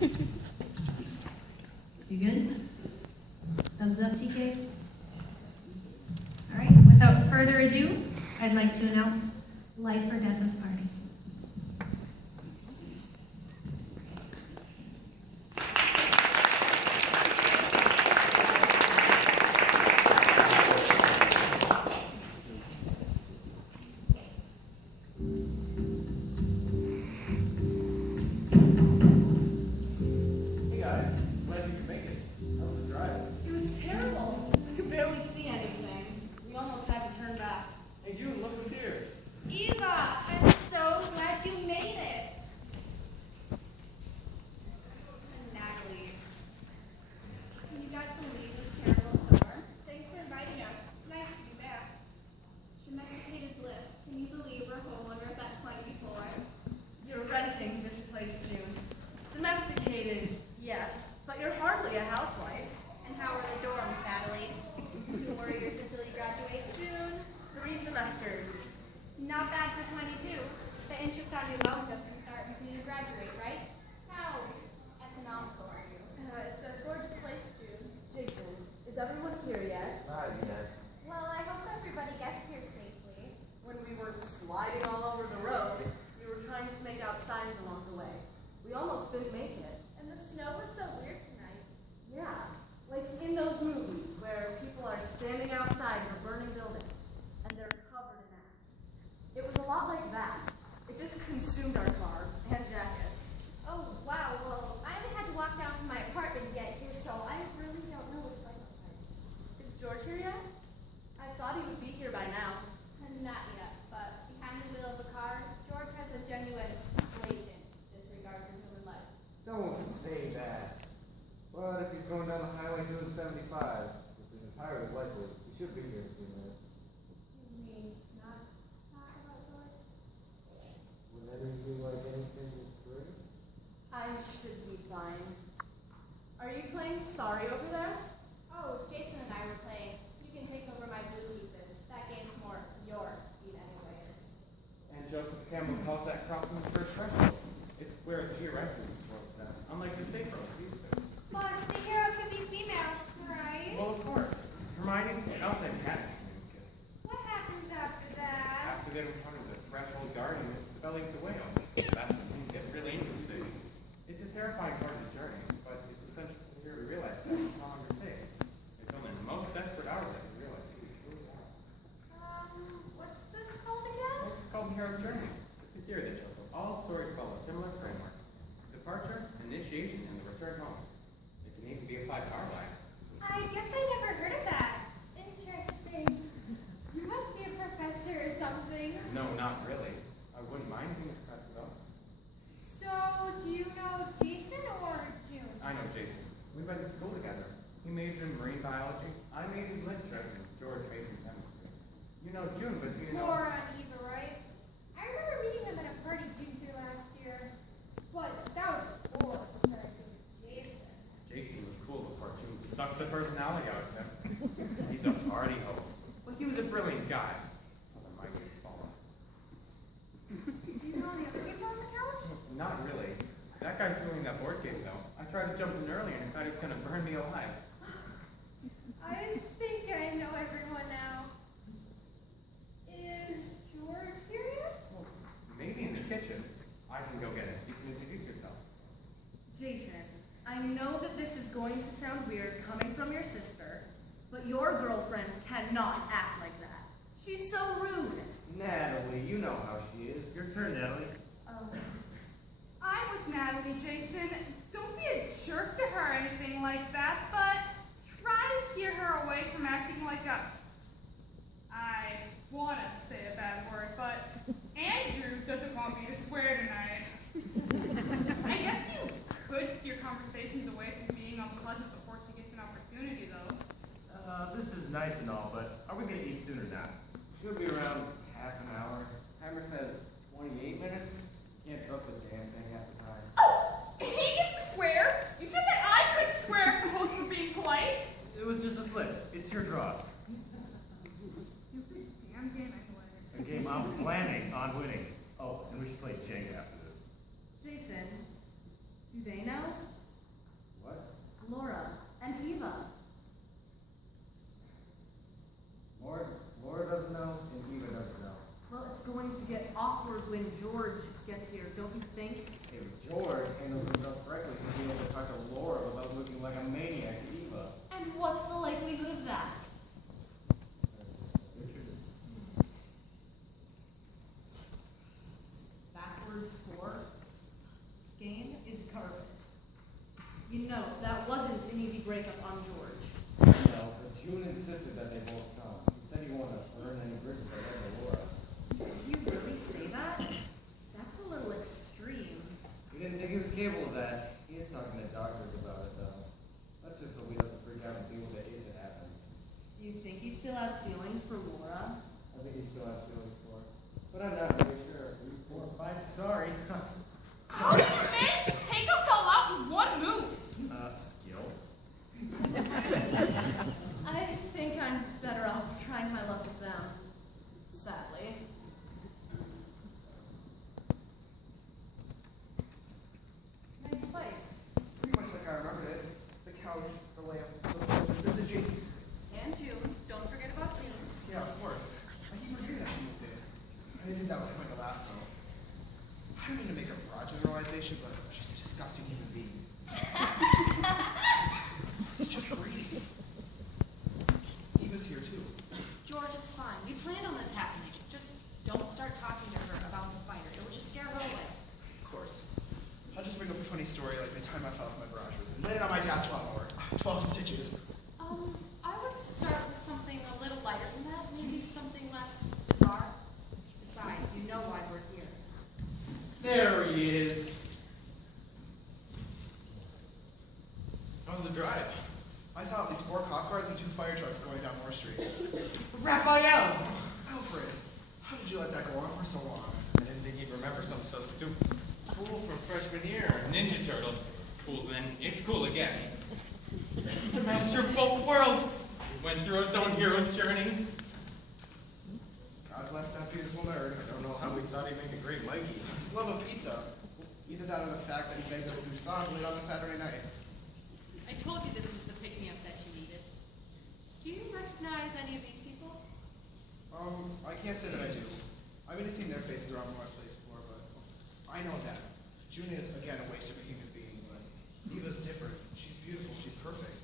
You good? Thumbs up, TK? All right, without further ado, I'd like to announce life or death of the party. Sucked the personality out of him. He's a party host. Well, he was a brilliant guy. Well, I might get fallen. Do you know the other people on the couch? Not really. That guy's ruining that board game, though. I tried to jump in earlier and thought he was going to burn me alive. I think I know everyone now. Is George here yet? Well, maybe in the kitchen. I can go get him so you can introduce yourself. Jason, I know that this is going to sound weird coming from your sister, but your girlfriend cannot act like that. She's so rude. Natalie, you know how she is. Your turn, Natalie. I'm with Natalie, Jason. Don't be a jerk to her or anything like that, but try to steer her away from acting like a... I want to say a bad word, but Andrew doesn't want me to swear tonight. I guess you could steer conversations away from being unpleasant before she gets an opportunity, though. This is nice and all, but are we going to eat soon or not? Should be around half an hour. Timer says 28 minutes. Can't trust the damn thing half the time. Oh! He gets to swear! You said that I could swear if the host were being polite! It was just a slip. It's your draw. George handles himself correctly to be able to talk to Laura without looking like a maniac to Eva. And what's the likelihood of that? Backwards 4. This game is garbage. You know, that wasn't an easy breakup on George. No, but June insisted that they both come. He said he wanted to earn any bridges by going to Laura. Did you really say that? That's a little extreme. He didn't think he was capable of that. He is talking to doctors about it, though. That's just so we don't freak out and deal with it if it happens. Do you think he still has feelings for Laura? I think he still has feelings for it. But I'm not really sure. 3, 4, 5, sorry. How did you manage to take us all out in one move? Skill. I think I'm better off trying my luck with them. Sadly. Nice place. Pretty much like I remembered it. The couch, the lamp, this is Jason's. And June. Don't forget about June. Yeah, of course. I keep forgetting that she moved in. I didn't think that was quite the last though. I don't mean to make a broad generalization, but she's a disgusting human being. It's just greedy. Eva's here too. George, it's fine. We planned on this happening. Just don't start talking to her about the fire. It will just scare her away. Of course. I'll just bring up a funny story like the time I fell off my garage roof and landed on my dad's lawnmower. 12 stitches. I would start with something a little lighter than that. Maybe something less bizarre. Besides, you know why we're here. There he is. How's the drive? I saw at least 4 cop cars and 2 fire trucks going down Moore Street. Raphael! Alfred, how did you let that go on for so long? I didn't think he'd remember something so stupid. Cool from freshman year. Ninja Turtles. It's cool then. It's cool again. The master of both worlds. He went through its own hero's journey. God bless that beautiful nerd. I don't know how we thought he'd make a great Mikey. His love of pizza. Either that or the fact that he sang those 2 songs late on a Saturday night. I told you this was the pick-me-up that you needed. Do you recognize any of these people? I can't say that I do. I mean, I've seen their faces around Morris Place before, but I know that. June is, again, a waste of a human being, but Eva's different. She's beautiful. She's perfect.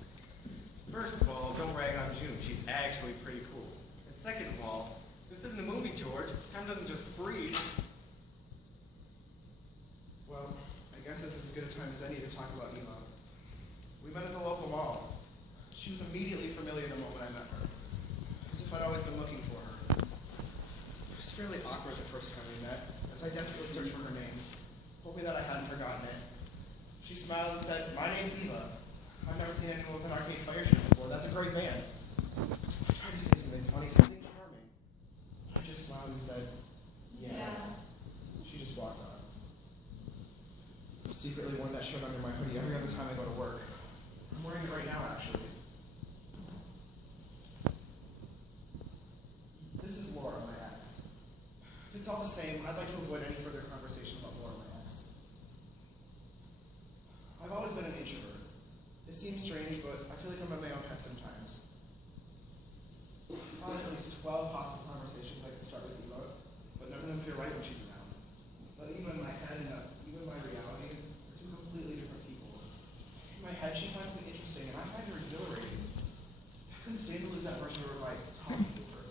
First of all, don't rag on June. She's actually pretty cool. And second of all, this isn't a movie, George. Time doesn't just freeze. Well, I guess this is as good a time as any to talk about Eva. We met at the local mall. She was immediately familiar the moment I met her, as if I'd always been looking for her. It was fairly awkward the first time we met, as I desperately searched for her name, hoping that I hadn't forgotten it. She smiled and said, "My name's Eva. I've never seen anyone with an arcade fire ship before. That's a great band." I tried to say something funny, something charming. I just smiled and said, yeah. She just walked on. I secretly wore that shirt under my hoodie every other time I go to work. I'm wearing it right now, actually. This is Laura, my ex. If it's all the same, I'd like to avoid any further conversation about Laura, my ex. I've always been an introvert. It seems strange, but I feel like I'm in my own head sometimes. I've had at least 12 possible conversations I could start with Eva, but none of them feel right when she's around. But even in my head and even my reality, are 2 completely different people. In my head, she finds me interesting, and I find her exhilarating. I couldn't stand to lose that person over by talking to her.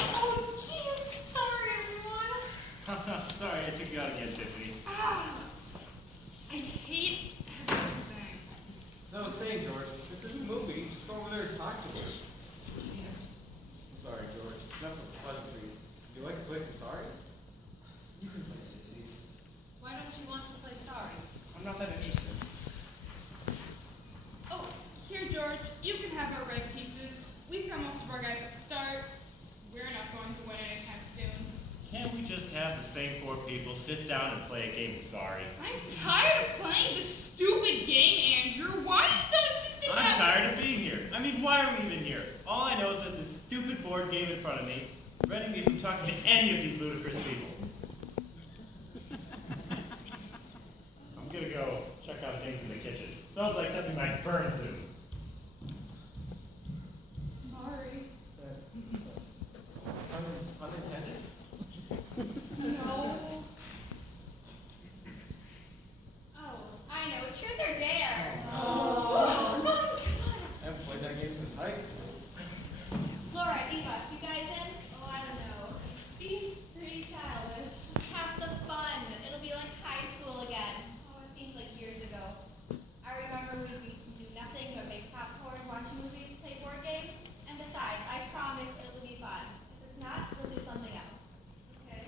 Oh, jeez. Sorry, everyone. Sorry, I took you out again, Tiffany. I hate everything. As I was saying, George, this isn't a movie. Just go over there and talk to her. I'm sorry, George. Enough of pleasantries. Would you like to play some Sorry? You can play Stacey. Why don't you want to play sorry? I'm not that interested. Oh, here, George. You can have our red pieces. We've got most of our guys at start. We're not going to win anytime soon. Can't we just have the same 4 people sit down and play a game of Sorry? I'm tired of playing this stupid game, Andrew. Why are you so insistent I'm that— tired of being here. I mean, why are we even here? All I know is that this stupid board game in front of me preventing me from talking to any of these ludicrous people. I'm gonna go check out things in the kitchen. Smells like something might burn soon. Sorry. Unintended. No. or dare? I haven't played that game since high school. Laura, Eva, you guys in? Oh, I don't know. Seems pretty childish. Have the fun. It'll be like high school again. Oh, it seems like years ago. I remember when we do nothing but make popcorn, watch movies, play board games. And besides, I promise it'll be fun. If it's not, we'll do something else. Okay.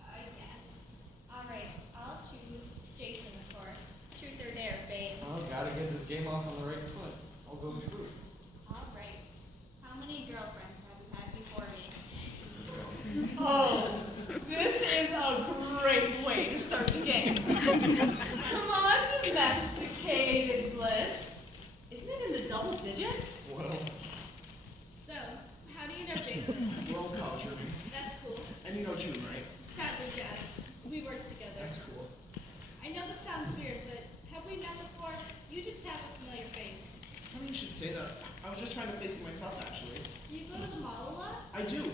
I guess. Alright, I'll choose Jason, of course. Truth or dare, babe. Oh, gotta get this game off on the right foot. I'll go truth. Alright. How many girlfriends have you had before me? Oh, this is a great way to start the game. Come on, domesticated bliss. Isn't it in the double digits? Well, So, how do you know Jason? we're all college roommates. That's cool. And you know June, right? Sadly, yes. We work together. That's cool. I know this sounds weird, but have we met before? You just have a familiar face. It's funny you should say that. I was just trying to face it myself, actually. Do you go to the mall a lot? I do.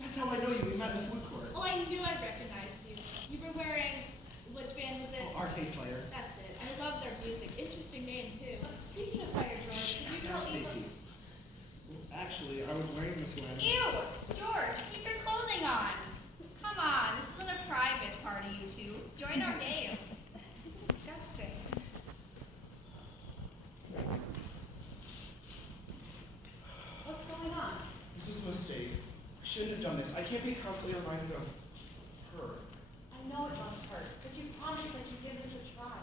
That's how I know you. We met in the food court. Oh, I knew I recognized you. You were wearing, which band was it? Oh, Arcade Fire. That's it. I love their music. Interesting name, too. Speaking of Fire, George, Shh, can you now, tell Eva? Stacy. Well, actually, I was wearing this one. Ew! George, keep your clothing on. Come on, this isn't a private party, you two. Join our game. It's disgusting. What's going on? This was a mistake. I shouldn't have done this. I can't be constantly reminded of her. I know it must hurt, but you promised that you'd give this a try.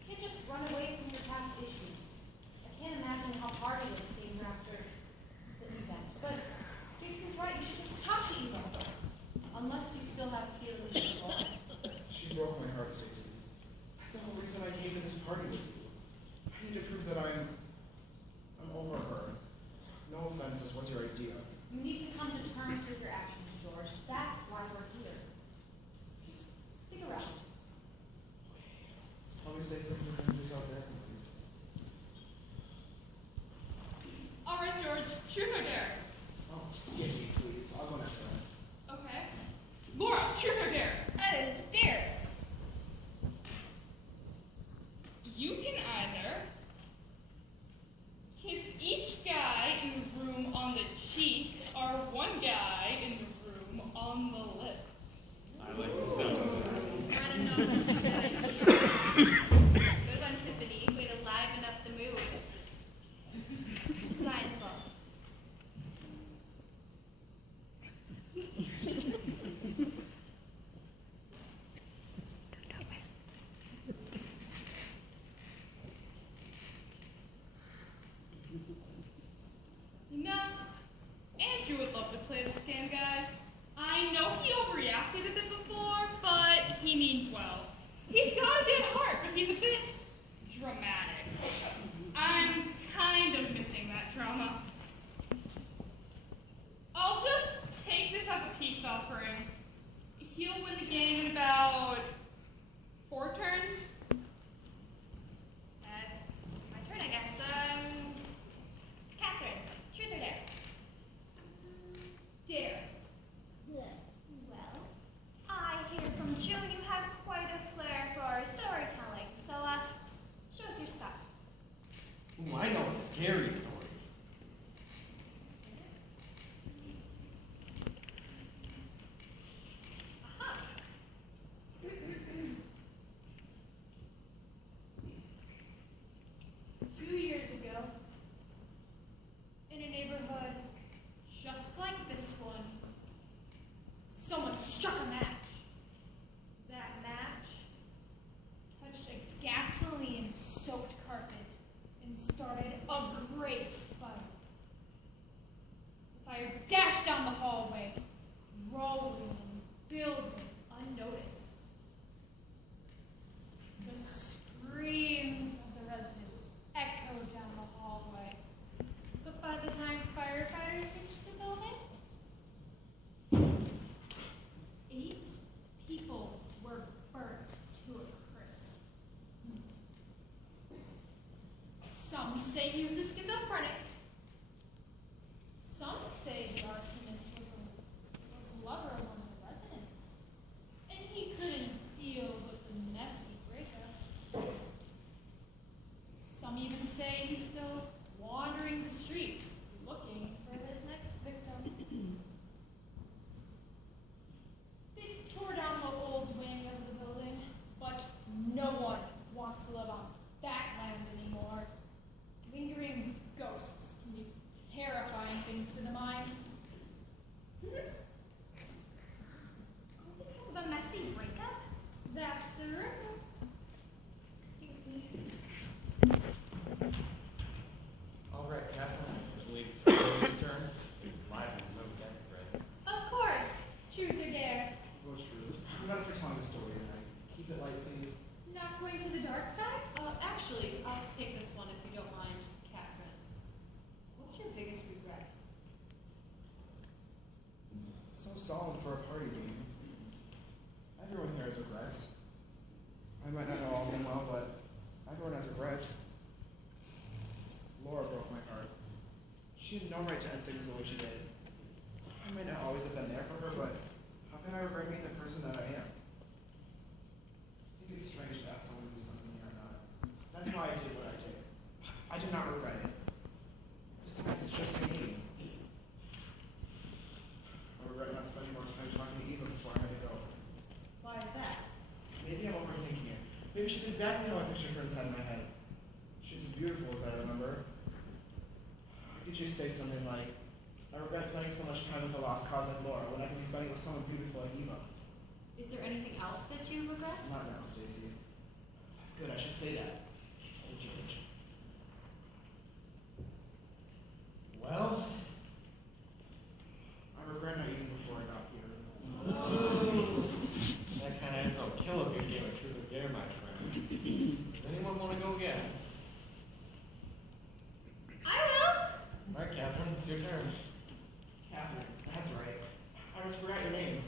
You can't just run away from your past issues. I can't imagine how hard it is staying after the event. But Jason's right, you should just talk to Eva. Unless you still have feelings for her. She broke my heart, Stacy. That's the whole reason I came to this party with you. I need to prove that I'm over her. No offense, this was your idea. You need to come to terms with your actions, George. That's why we're here. Just stick around. It's probably safer for the members out there. All right, George. Truth or dare? Oh, skip me, please. I'll go next time. Okay. Laura, truth or dare? Dare. You can either kiss each guy in the room on the cheek or one guy in the room on the lips. I like the sound of it. I don't know if that's a good idea. Good one, Tiffany. Way to liven up the mood. Might as well. You know, Andrew would love to play this game, guys. I know he overreacted a bit before, but he means well. He's got a good heart, but he's a bit dramatic. I'm kind of missing that drama. I'll just take this as a peace offering. He'll win the game in about 4 turns. My turn, I guess. Catherine, truth or dare? Dare. Well, I hear from June you have quite a flair for storytelling, so, show us your stuff. Ooh, I know a scary story. Aha! 2 years ago, in a neighborhood just like this one, someone struck a match. That match touched a gasoline-soaked carpet and started a great fire. The fire dashed down the hallway, rolling and building unnoticed. The screams of the residents echoed down the hallway. But by the time firefighters reached the building, 8 people were burnt to a crisp. Some say he was a schizophrenic. Some say the arsonist was the lover of one of the residents, and he couldn't deal with the messy breakup. I might not know all of them well, but everyone has regrets. Laura broke my heart. She had no right to end things the way she did. I might not always have been there for her, but how can I regret being the person that I am? I think it's strange to ask someone to do something you're not. That's why I did what I did. I did not regret it. Besides, it's just a game. I regret not spending more time talking to Eva before I had to go. Why is that? Maybe I'm overthinking it. Maybe she's exactly how I pictured her inside my head. She's as beautiful as I remember. I could just say something like, I regret spending so much time with a lost cause like Laura when I could be spending it with someone beautiful like Eva. Is there anything else that you regret? Not now, Stacy. That's good, I should say that. Oh, George. Well, I regret not eating before I got here. that kind of ends on kill a good game of truth or dare, my friend. Does anyone want to go again? I will. All right, Catherine, it's your turn. Catherine, that's right. I almost forgot your name.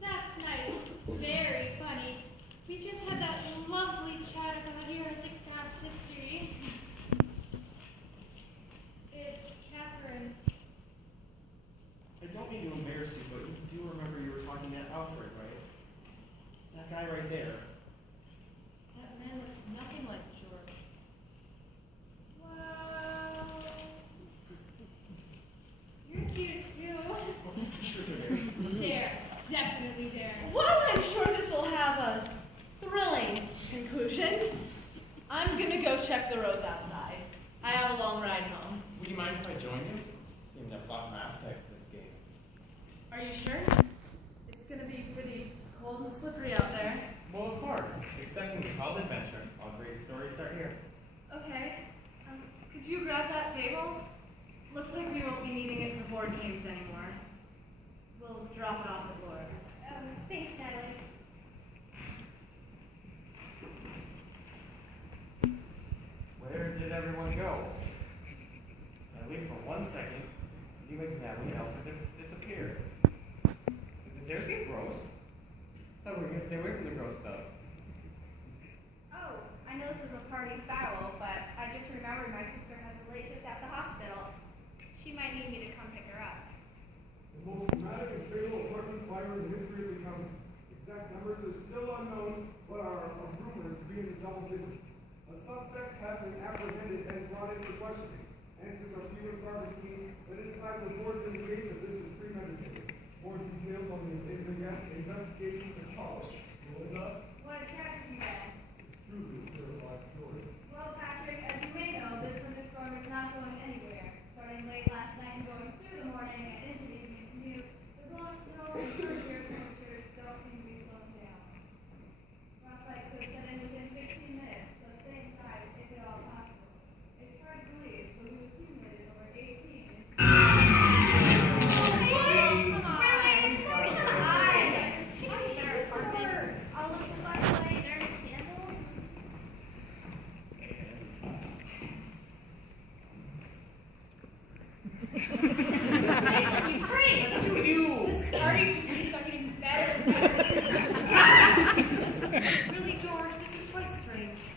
That's nice. Very funny. We just had that lovely chat about heroes in past history. It's Catherine. I don't mean to embarrass you, but you do remember you were talking to Alfred, right? That guy right there. That man looks nothing like George. Well, you're cute too. Sure they're there. Dare. Definitely dare. Well, I'm sure this will have a thrilling conclusion. I'm gonna go check the roads outside. I have a long ride home. Would you mind if I joined you? Seems I've lost my appetite for this game. Are you sure? It's gonna be pretty cold and slippery out there. Well, of course. Accepting the called adventure. All great stories start here. Okay. Could you grab that table? Looks like we won't be needing it for board games anymore. We'll drop it off at Laura's. Thanks, Natalie. Where did everyone go? At least for 1 second, Eva, Natalie, and Alfred disappeared. Did the stairs get gross? I thought we were going to stay away from the gross stuff. Oh, I know this is a party foul, but I just remembered my sister has a late shift at the hospital. She might need me to come pick her up. The most dramatic and fatal apartment fire in the history of the county. Exact numbers are still unknown, but are rumored to be in the double digits. A suspect has been apprehended and brought in for questioning. Answers are few and far between, but inside reports indicate that this is premeditated. More details on the investigation are polished. Melinda? What a tragedy then. It's truly a terrifying story. Well, Patrick, as you may know, this winter storm is not going anywhere. Starting late last night and going through the morning and into the evening commute, the blowing snow and current air temperatures don't seem to be slowing down. Frostbite could set in within 15 minutes, so stay inside if at all possible. It's hard to believe, but we've accumulated over 18. All of the firelight and candles. Jason, you freak! What did you do? This party just keeps on getting better and better. Really, George, this is quite strange. Is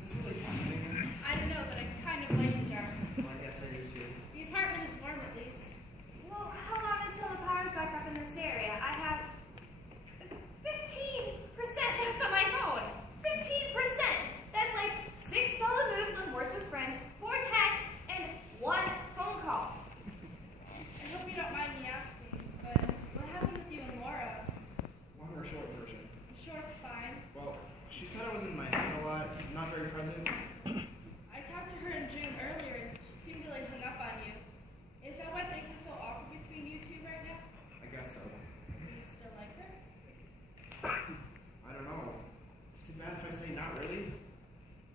this really happening? I don't know, but I kind of like the dark. Well, I guess I do too. The apartment is warm at least. Well, how long until the power's back up in this area? I have 15% left on my phone. 15%! That's like 6 solid moves on Words with Friends, 4 texts, and 1 phone call. I hope you don't mind me asking, but what happened with you and Laura? Long or short version? Short's fine. Well, she said I was in my head a lot, not very present. I talked to her in June earlier and she seemed really hung up on you. Is that why things are so awkward between you two right now? I guess so. Do you still like her? I don't know. Is it bad if I say not really?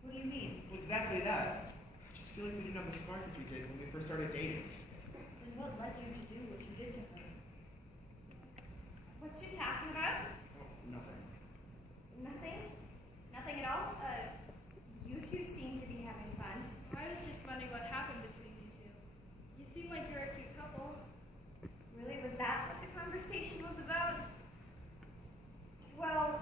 What do you mean? Well, exactly that. I just feel like we didn't have the spark as we did when we first started dating. Then what led you to do what you did to her? What you talking about? Oh, nothing. Nothing? Nothing at all? You two seem to be having fun. I was just wondering what happened between you two. You seem like you're a cute couple. Really, was that what the conversation was about? Well,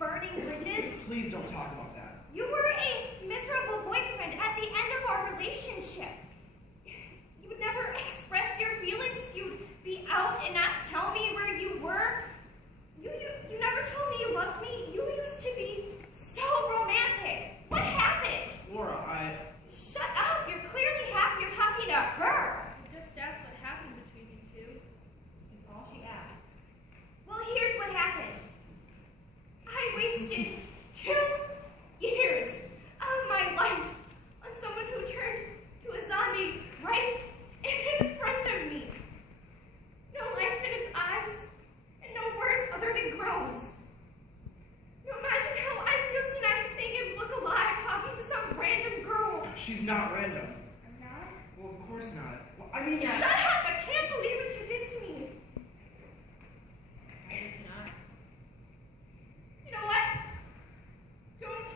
burning bridges. Please don't talk about that. You were a miserable boyfriend at the end of our relationship. You would never express your feelings. You'd be out and not tell me where you were. You never told me you loved me. You used to be so romantic. What happened? Laura, Shut up. You're clearly happy you're talking to her. Just ask what happened between you two. That's all she asked. Well, here's what happened. I wasted 2 years of my life on someone who turned to a zombie right in front of me. No life in his eyes, and no words other than groans. Now imagine how I feel tonight seeing him look alive talking to some random girl. she's not random. I'm not? Well, of course not. Well, I mean, Shut up! I can't believe what you did to me. I did not. You know what? Don't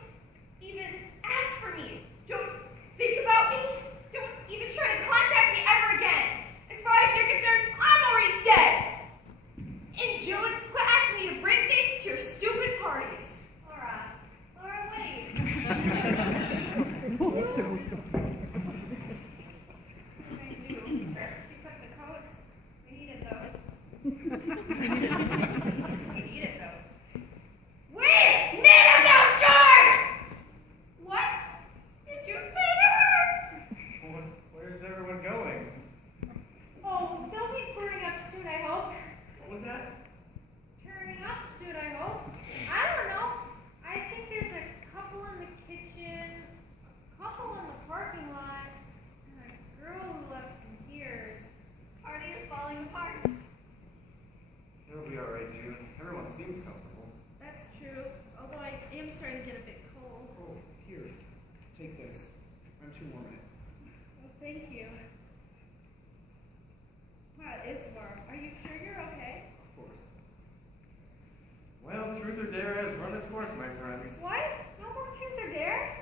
even ask for me. Don't think about me. Don't even try to contact me ever again. As far as you're concerned, I'm already dead. In June, quit asking me to bring things to your stupid parties. Laura, wait. She took the coats. We needed those. We needed those. We needed those, George! What did you say to her? Where's everyone going? Oh, they'll be burning up soon, I hope. what was that? Turning up soon, I hope. I don't know. I think there's a couple in the kitchen, a couple in the parking lot, and a girl who left in tears. Party is falling apart. It'll be alright, June. Everyone seems comfortable. That's true. Although I am starting to get a bit cold. Oh, here. Take this. I'm too warm in it. Well, thank you. Wow, it is warm. Are you sure you're okay? Of course. Well, truth or dare has run its course, my friends. What? No more truth or dare?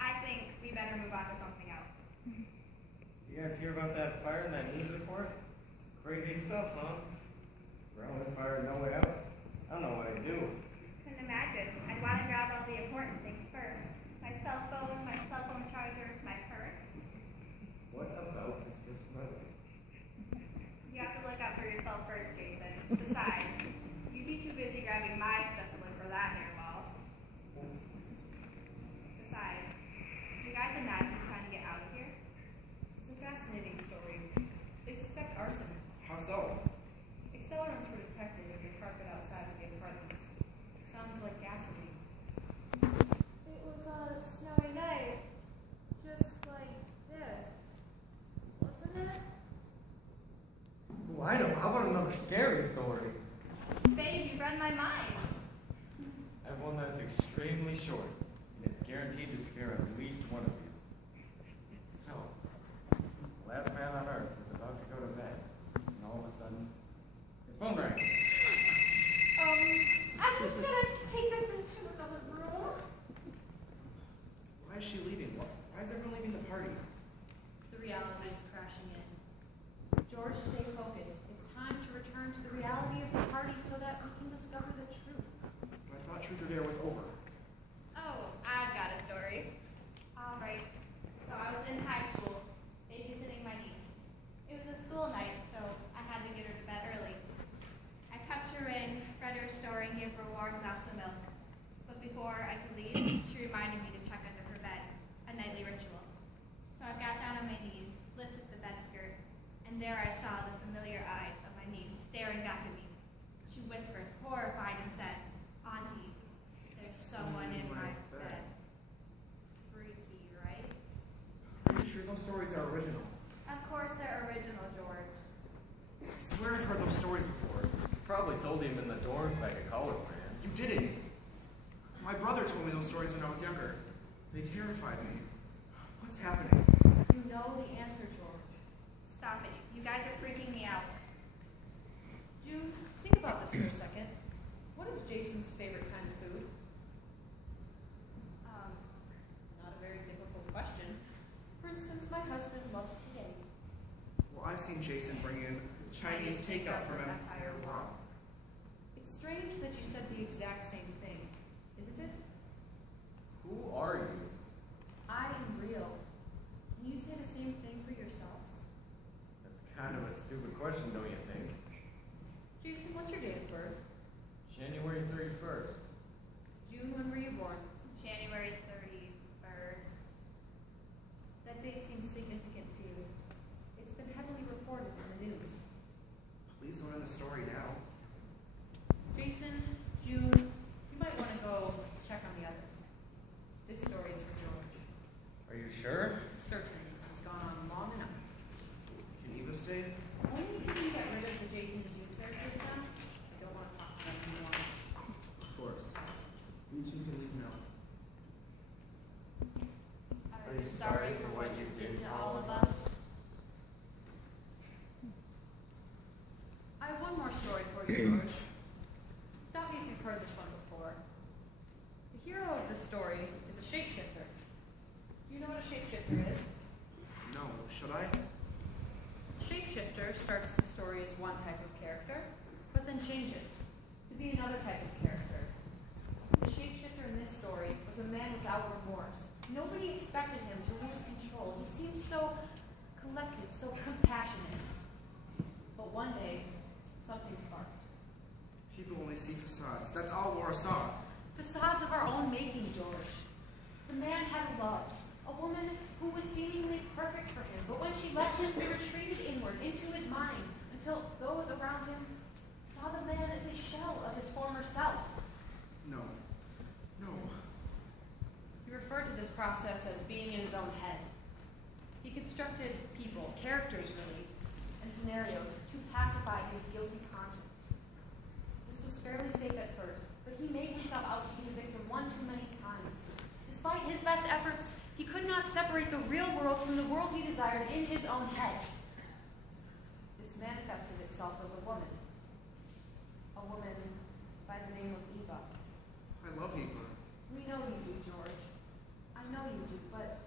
I think we better move on to something else. You guys hear about that fire in that news report? Crazy stuff, huh? Ground and fire, no way out. I don't know what I'd do. Couldn't imagine. I'd want to grab all the important things first. My cell phone charger, my purse. What about Mr. Smiley? You have to look out for yourself first, Jason. Besides, you'd be too busy grabbing my stuff to look for that hairball. Besides, you guys imagine trying to get out of here? It's a fascinating story. They suspect arson. How so? Accelerants were detected in the carpet outside of the apartments. Sounds like gasoline. It was a snowy night. Just like this. Wasn't it? Oh, I know. How about another scary story? Babe, you read my mind. I have one that's extremely short, and it's guaranteed to scare at least one of you. So, the last man on Earth was about to go to bed, and all of a sudden, his phone rang. I'm just gonna take this into another room. Why is she leaving? Why is everyone leaving the party? The reality is crashing in. George, stay focused. It's time to return to the reality of the party so that we can discover the truth. I thought truth or dare was over. Oh, I've got a story. All right. So I was in high school, babysitting my niece. It was a school night, so I had to get her to bed early. I tucked her in, read her a story, and gave her a warm glass of milk. But before I could leave, she reminded me to check under her bed, a nightly ritual. So I got down on my knees, lifted the bed skirt, and there I saw the familiar eyes of my niece staring back at me. She whispered, horrified, and said, "Auntie, there's someone in my bed." Freaky, right? Pretty sure those stories are original. Of course they're original, George. I swear I've heard those stories before. You probably told him in the dorms back at college, man. You didn't. My brother told me those stories when I was younger. They terrified me. What's happening? You know the answer, George. Stop it. You guys are freaking me out. June, think about this for a second. What is Jason's favorite kind of food? Not a very difficult question. For instance, my husband loves spaghetti. Well, I've seen Jason bring in Chinese takeout from Empire. It's strange that you said the exact same thing. George. Stop me if you've heard this one before. The hero of the story is a shapeshifter. Do you know what a shapeshifter is? No, should I? A shapeshifter starts the story as one type of character, but then changes to be another type of character. The shapeshifter in this story was a man without remorse. Nobody expected him to lose control. He seemed so collected, so compassionate. But one day, something sparked. People only see facades. That's all Laura saw. Facades of our own making, George. The man had love, a woman who was seemingly perfect for him, but when she left him, he retreated inward into his mind until those around him saw the man as a shell of his former self. No. No. He referred to this process as being in his own head. He constructed people, characters really, and scenarios to pacify his guilty conscience. This was fairly safe at first, but he made himself out to be a victim one too many times. Despite his best efforts, he could not separate the real world from the world he desired in his own head. This manifested itself with a woman by the name of Eva. I love Eva. We know you do, George. I know you do, but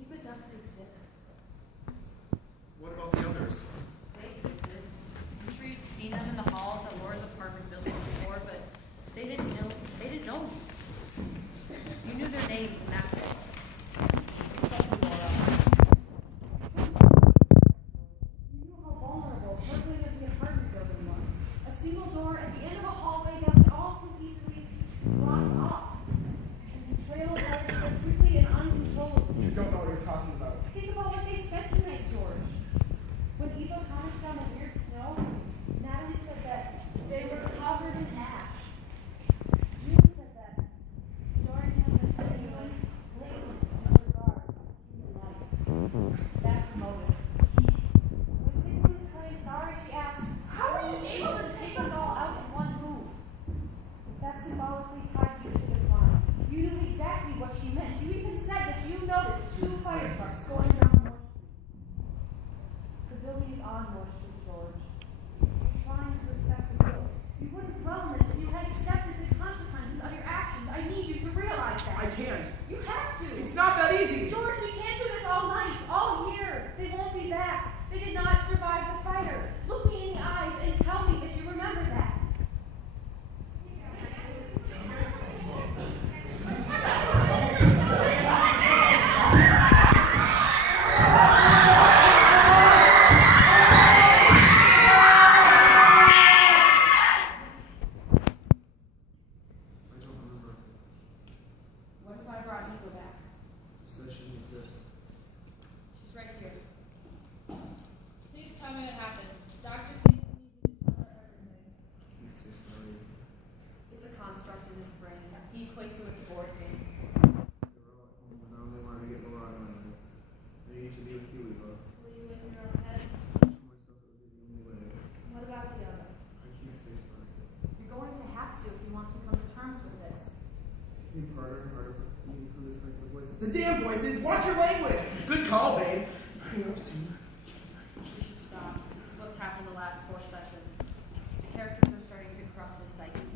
Eva doesn't exist. What about the others? They existed. I'm sure you'd seen them in the halls at Laura's apartment building before, but they didn't know you. You knew their names, and that's it. Except for Laura. You knew how vulnerable her wing of the apartment building was. A single door at the end of a hallway that was all too easily blocked off. And the trail of light spread quickly and uncontrollably. You don't know what you're talking about. Think about what they said tonight, George. When Eva commented on the weird snow, Natalie said that they were covered in ash. June said that George had been anyone blazing disregard human life. That's the motive. When Tiffany was cutting sorry, she asked, "How were you able to take us all out in one move?" That symbolically ties you to the crime. You knew exactly what she meant. You even said that you noticed 2 fire trucks going down Moore Street. The building is on Moore Street, George. You're trying to accept the guilt. You wouldn't dwell on this if you had accepted the consequences of your actions. I need you to realize that. I can't. You have to. It's not that easy. George, we can't do this all night, all year. They won't be back. They did not survive the fire. Look me in the eyes and tell me that you remember that. I don't remember. What if I brought Eva back? You said she didn't exist. She's right here. Please tell me what happened. Dr. Stacy needs you to tell her everything. I can't say sorry. It's a construct in his brain. He equates it with the board game. They were all at home, and I only wanted to get Laura out of my life. I need to be with you, Eva. Will you in your own head? I told myself it would be the only way. What about the others? I can't say sorry. You're going to have to if you want to come to terms with this. It became harder and harder for me to listen to the voices. The damn voices! Watch your language! Good call, babe. You know, see. We should stop. This is what's happened the last 4 sessions. The characters are starting to corrupt his psyche.